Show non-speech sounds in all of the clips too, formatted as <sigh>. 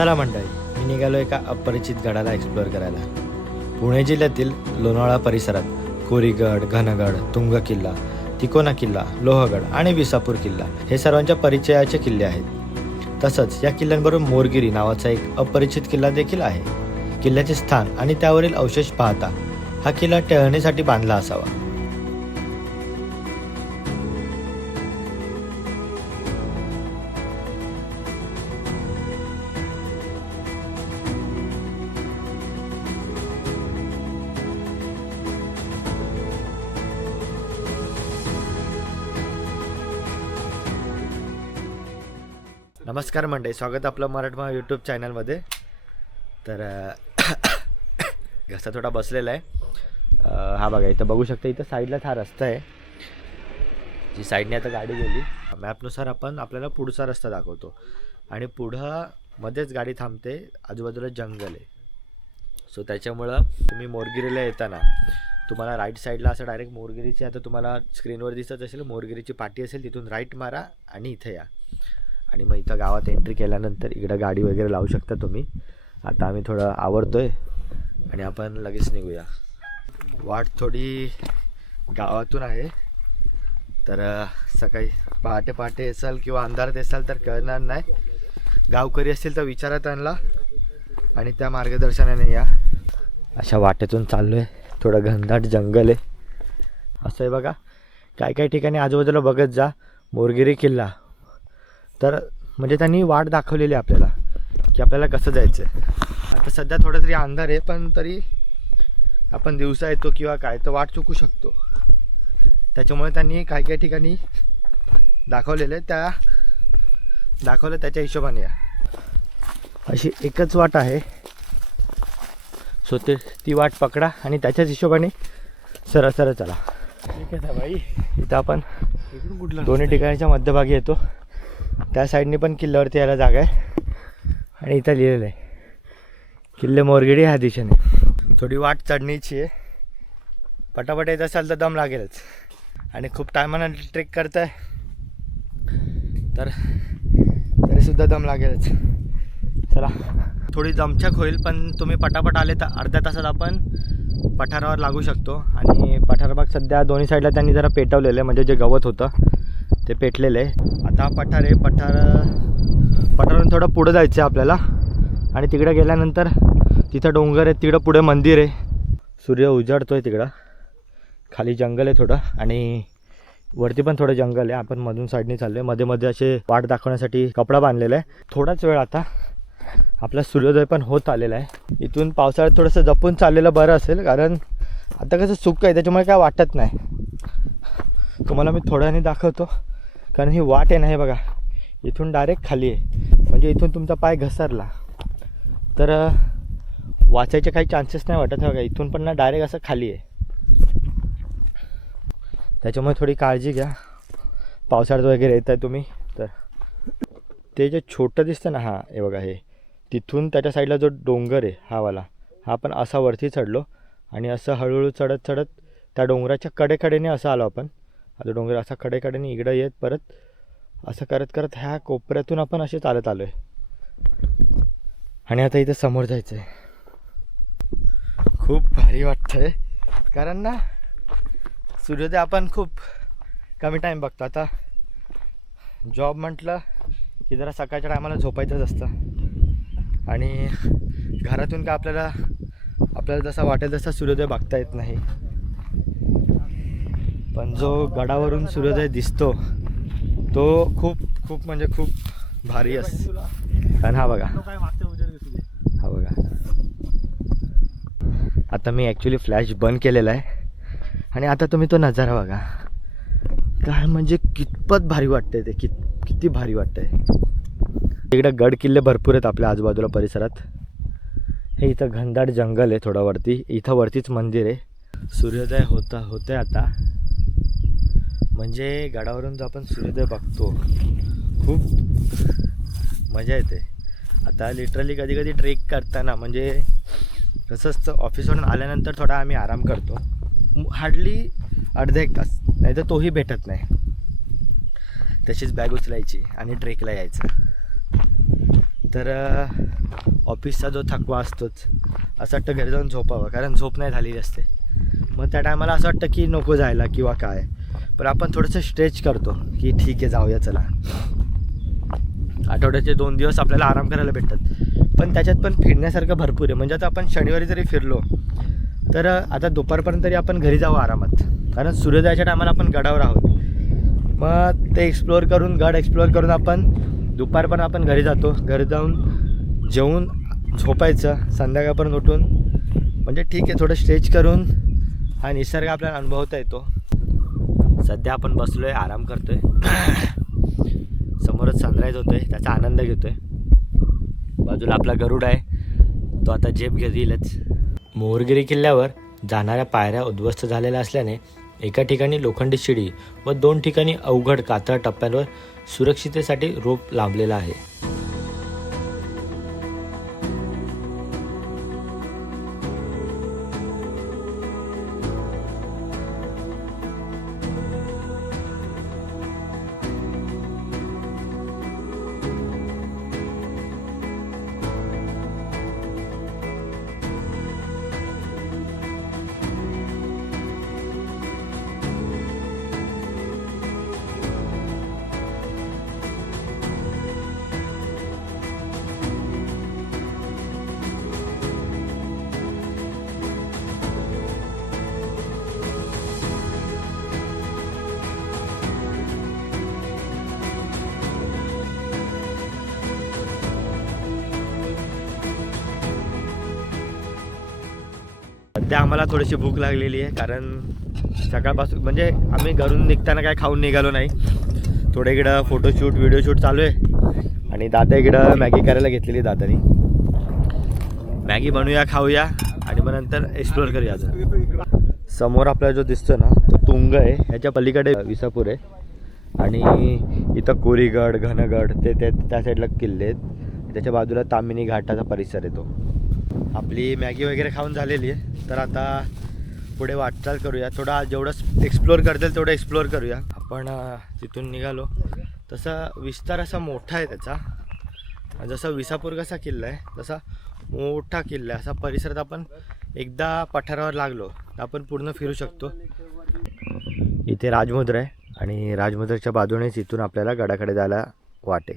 चला मंडळी मी निघालो एका अपरिचित गडाला एक्सप्लोअर करायला. पुणे जिल्ह्यातील लोणावळा परिसरात कोरीगड घनगड तुंग किल्ला तिकोना किल्ला लोहगड आणि विसापूर किल्ला हे सर्वांच्या परिचयाचे किल्ले आहेत. तसंच या किल्ल्यांबरोबर मोरगिरी नावाचा एक अपरिचित किल्ला देखील आहे. किल्ल्याचे स्थान आणि त्यावरील अवशेष पाहता हा किल्ला टळण्यासाठी बांधला असावा. नमस्कार मंडळी स्वागत आपलं मराठमा यूट्यूब चॅनलमध्ये तर <coughs> घसा थोडा बसलेला आहे. हा बघा इथं बघू शकता इथं साईडलाच हा रस्ता आहे. जी साईडने आता गाडी गेली. मॅपनुसार आपण आपल्याला पुढचा रस्ता दाखवतो. आणि पुढं मध्येच गाडी थांबते आजूबाजूला जंगल आहे. सो त्याच्यामुळं तुम्ही मोरगिरीला येताना तुम्हाला राईट साईडला असं डायरेक्ट मोरगिरीची आता तुम्हाला स्क्रीनवर दिसत असेल मोरगिरीची पाटी असेल तिथून राईट मारा आणि इथे या. आणि मग इथं गावात एंट्री केल्यानंतर इकडं गाडी वगैरे लावू शकता तुम्ही. आता आम्ही थोडं आवरतोय आणि आपण लगेच निघूया. वाट थोडी गावातून आहे. तर सकाळी पहाटे पहाटे असाल किंवा अंधारात असाल तर कळणार नाही. गावकरी असतील तर विचारात आणला आणि त्या मार्गदर्शनाने या. अशा वाटेतून चाललो आहे थोडं घनदाट जंगल आहे. असं आहे बघा. काय काय ठिकाणी आजूबाजूला बघत जा. मोरगिरी किल्ला. तर म्हणजे त्यांनी वाट दाखवलेली आपल्याला की आपल्याला कसं जायचं आहे आता सध्या थोडं तरी अंधार आहे पण तरी आपण दिवसा येतो किंवा काय तर वाट चुकू शकतो. त्याच्यामुळे त्यांनी काय काय ठिकाणी दाखवलेलं आहे. त्या दाखवलं त्याच्या हिशोबाने या. अशी एकच वाट आहे. सो ते ती वाट पकडा आणि त्याच्याच हिशोबाने सरळ सरळ चला. ठीक आहे भाई. इथं आपण दोन्ही ठिकाणच्या मध्यभागी येतो. त्या साईडने पण किल्ल्यावरती यायला जागा आहे. आणि इथं लिहिलेलं आहे. किल्ले मोरगिडी ह्या दिशेने. थोडी वाट चढणीची आहे. पटापट येत असाल तर दम लागेलच. आणि खूप टायमानं ट्रेक करताय. तर तरीसुद्धा दम लागेलच. चला. थोडी दमछक होईल पण तुम्ही पटापट आले तर अर्ध्या तासात आपण पठारावर लागू शकतो. आणि पठारबाग सध्या दोन्ही साईडला त्यांनी जरा पेटवलेलं आहे. म्हणजे जे गवत होतं. ते पेटलेलं आहे आता हा पठार आहे. पठार पठारावरून थोडं पुढं जायचं आहे आपल्याला. आणि तिकडे गेल्यानंतर तिथं डोंगर आहे. तिकडं पुढे मंदिर आहे. सूर्य उजाडतो आहे तिकडं. खाली जंगल आहे थोडं. आणि वरती पण थोडं जंगल आहे. आपण मधून साईडने चाललो आहे मध्ये मध्ये असे वाट दाखवण्यासाठी कपडा बांधलेला आहे. थोडाच वेळ आता. आपला सूर्योदय पण होत आलेला आहे. इथून पावसाळ्यात थोडंसं जपून चाललेलं बरं असेल. कारण आता कसं सुख आहे. त्याच्यामुळे काय वाटत नाही. तुम्हाला मी थोड्याने दाखवतो. कारण ही वाट आहे ना हे बघा. इथून डायरेक्ट खाली आहे. म्हणजे इथून तुमचा पाय घसरला. तर वाचायचे काही चान्सेस नाही वाटत हे बघा. इथून पण ना डायरेक्ट असं खाली आहे. त्याच्यामुळे थोडी काळजी घ्या. पावसाळ्यात वगैरे येत आहे तुम्ही तर. ते जे छोटं दिसतं ना हा हे बघा हे. तिथून त्याच्या साईडला जो डोंगर आहे हा वाला हा पण असा वरती चढलो. आणि असं हळूहळू चढत चढत त्या डोंगराच्या कडेकडेने असं आलो आपण. आता डोंगर असा कडेकडेने इकडं येत परत असं करत करत ह्या कोपऱ्यातून आपण असे चालत आलो आहे आणि आता इथं समोर जायचं आहे खूप भारी वाटतंय. कारण ना सूर्योदय आपण खूप कमी टाईम बघतो. आता जॉब म्हटलं की जरा सकाळच्या टायमाला झोपायचंच असतं. आणि घरातून का आपल्याला आपल्याला जसा वाटेल तसा सूर्योदय बघता येत नाही. पण जो गडावरून सूर्योदय दिसतो तो खूप खूप म्हणजे खूप भारी असतो कारण हा बघा. काय हा बघा. आता मी ॲक्च्युली फ्लॅश बंद केलेला आहे. आणि आता तुम्ही तो नजारा बघा. काय म्हणजे कितपत भारी वाटतंय ते कित किती भारी वाटतंय. इकडे गड किल्ले भरपूर आहेत आपल्या आजूबाजूला परिसरात. हे इथं घनदाट जंगल आहे थोडं वरती. इथं वरतीच मंदिर आहे. सूर्योदय होता होते आता. म्हणजे गडावरून जो आपण सूर्योदय बघतो खूप मजा येते. आता लिटरली कधी कधी ट्रेक करताना म्हणजे कसं असतं ऑफिसवरून आल्यानंतर थोडा आम्ही आराम करतो. हार्डली अर्धा एक तास नाही तर तोही भेटत नाही. तशीच बॅग उचलायची आणि ट्रेकला यायचं. तर ऑफिसचा जो थकवा असतोच असं वाटतं घरी जाऊन झोपावं कारण झोप नाही झालेली असते. मग त्या टायमाला असं वाटतं की नको जायला किंवा काय. पण आपण थोडंसं स्ट्रेच करतो की ठीक आहे जाऊया चला. आठवड्याचे दोन दिवस आपल्याला आराम करायला भेटतात. पण त्याच्यात पण फिरण्यासारखं भरपूर आहे. म्हणजे आता आपण शनिवारी जरी फिरलो तर आता दुपारपर्यंत तरी आपण घरी जाऊ आरामात. कारण सूर्योदयाच्या टायमाला आपण गडावर आहोत. मग ते एक्सप्लोअर करून गड एक्सप्लोअर करून आपण दुपारपर्यंत आपण घरी जातो. घरी जाऊन जेवून झोपायचं संध्याकाळपर्यंत उठून. म्हणजे ठीक आहे थोडं स्ट्रेच करून हा निसर्ग आपल्याला अनुभवता येतो. सध्या आपण बसलो आहे आराम करतो आहे <coughs> समोरच सनराईज होतो आहे त्याचा आनंद घेतो आहे बाजूला आपला गरुड आहे तो आता झेप घेतीलच. मोरगिरी किल्ल्यावर जाणाऱ्या पायऱ्या उद्ध्वस्त झालेल्या असल्याने एका ठिकाणी लोखंडी शिडी व दोन ठिकाणी अवघड कातळ टप्प्यांवर सुरक्षितेसाठी रोप लांबलेला आहे. सध्या आम्हाला थोडीशी भूक लागलेली आहे कारण सकाळपासून म्हणजे आम्ही घरून निघताना काय खाऊन निघालो नाही. थोडे इकडं फोटोशूट व्हिडिओ शूट चालू आहे. आणि दादा इकडं मॅगी करायला घेतलेली दादानी. मॅगी बनवूया खाऊया आणि मग नंतर एक्सप्लोअर करूया अजून. समोर आपला जो दिसतो ना तो तुंग आहे. ह्याच्या पलीकडे विसापूर आहे. आणि इथं कोरीगड घनगड ते ते त्या साईडला किल्ले आहेत. त्याच्या बाजूला तामिनी घाटाचा परिसर येतो आपली मॅगी वगैरे खाऊन झालेली आहे. तर आता पुढे वाटचाल करूया. थोडा जेवढं एक्सप्लोअर करता येईल तेवढं एक्सप्लोअर करूया. आपण तिथून निघालो. तसा विस्तार असा मोठा आहे त्याचा. जसा विसापूर कसा किल्ला आहे तसा मोठा किल्ला आहे. असा परिसरात आपण एकदा पठारावर लागलो तर आपण पूर्ण फिरू शकतो. इथे राजमुद्रा आहे आणि राजमुद्राच्या बाजूनेच इथून आपल्याला गडाकडे जायला वाटे.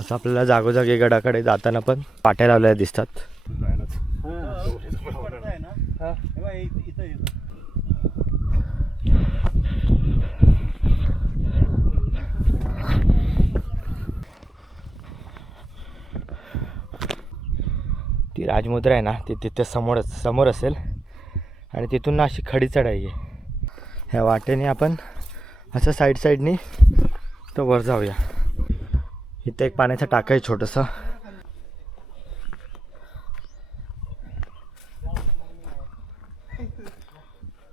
असं आपल्याला जागोजागी गडाकडे जाताना पण पाट्या लावल्या दिसतात. ती राजमुद्रा आहे ना ती तिथे समोरच समोर असेल. आणि तिथून ना अशी खडी चढाई आहे. ह्या वाटेने आपण असं साईड साईडनी तर वर जाऊया. इथं एक पाण्याचा टाका आहे छोटंसं.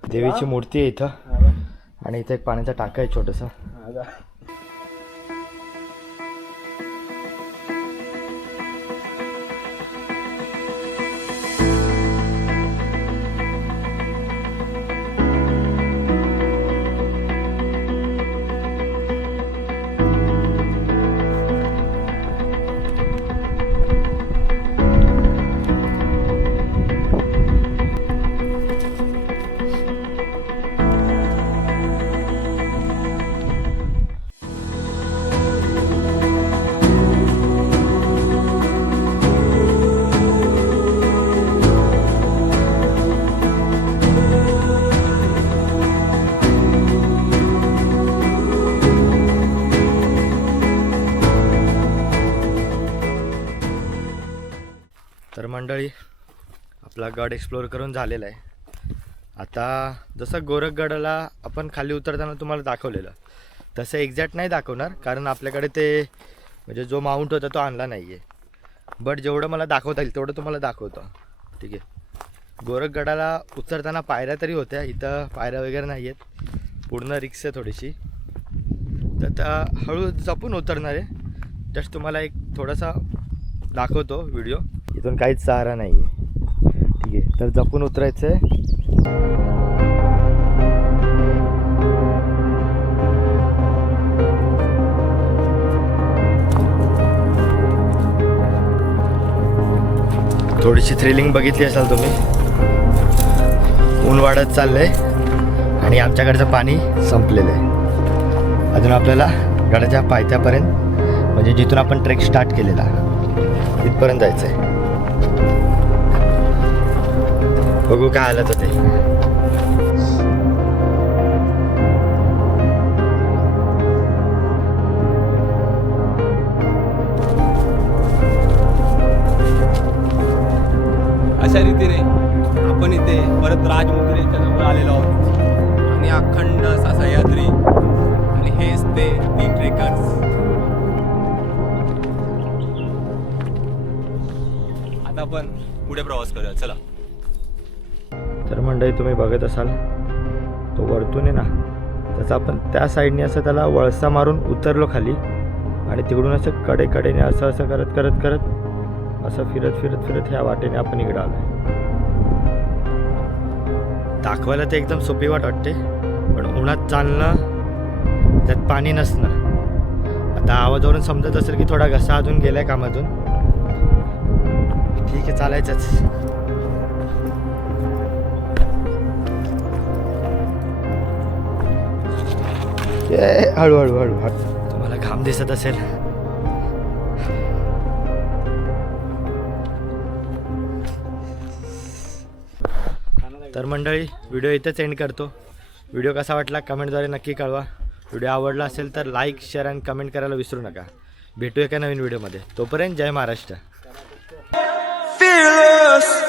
देवीची मूर्ती आहे इथं. आणि इथं एक पाण्याचा टाका आहे छोटंसं. मंडळी आपला गड एक्सप्लोअर करून झालेला आहे. आता जसं गोरखगडाला आपण खाली उतरताना तुम्हाला दाखवलेलं तसं एक्झॅक्ट नाही दाखवणार कारण आपल्याकडे ते म्हणजे जो माउंट होता तो आणला नाही आहे बट जेवढं मला दाखवता येईल तेवढं तुम्हाला दाखवतो. ठीक आहे. गोरखगडाला उतरताना पायऱ्या तरी होत्या इथं पायऱ्या वगैरे नाही आहेत पूर्ण रिक्स आहे थोडीशी. तर त्या हळू जपून उतरणार आहे. जस्ट तुम्हाला एक थोडासा दाखवतो व्हिडिओ इथून काहीच सहारा नाही आहे ठीक आहे तर जपून उतरायचं आहे थोडीशी थ्रिलिंग बघितली असाल तुम्ही. ऊन वाढत चाललंय आणि आमच्याकडचं पाणी संपलेलं आहे अजून आपल्याला गडाच्या पायथ्यापर्यंत म्हणजे जिथून आपण ट्रेक स्टार्ट केलेला तिथपर्यंत जायचं आहे बघू काय आलं तर ते. आपण पुढे प्रवास करूया. चला. तर मंडळी तुम्ही बघत असाल तो वरतून आहे ना त्याचा आपण त्या साईडने असं त्याला वळसा मारून उतरलो खाली आणि तिकडून असं कडे कडेने असं असं करत करत करत असं फिरत फिरत फिरत ह्या वाटेने आपण इकडं आलो दाखवायला ते एकदम सोपी वाट वाटते पण उन्हात चालणं त्यात पाणी नसणं. आता आवाजावरून समजत असेल की थोडा घसा अजून गेला आहे कामातून. ठीक आहे चालायचंच. ए, हळू हळू हळू. हळू तुम्हाला घाम दिसत असेल. तर मंडळी व्हिडिओ इथंच एंड करतो. व्हिडिओ कसा वाटला कमेंटद्वारे नक्की कळवा. व्हिडिओ आवडला असेल तर लाईक शेअर आणि कमेंट करायला विसरू नका. भेटू एका नवीन व्हिडिओमध्ये. तोपर्यंत जय महाराष्ट्र. Fearless.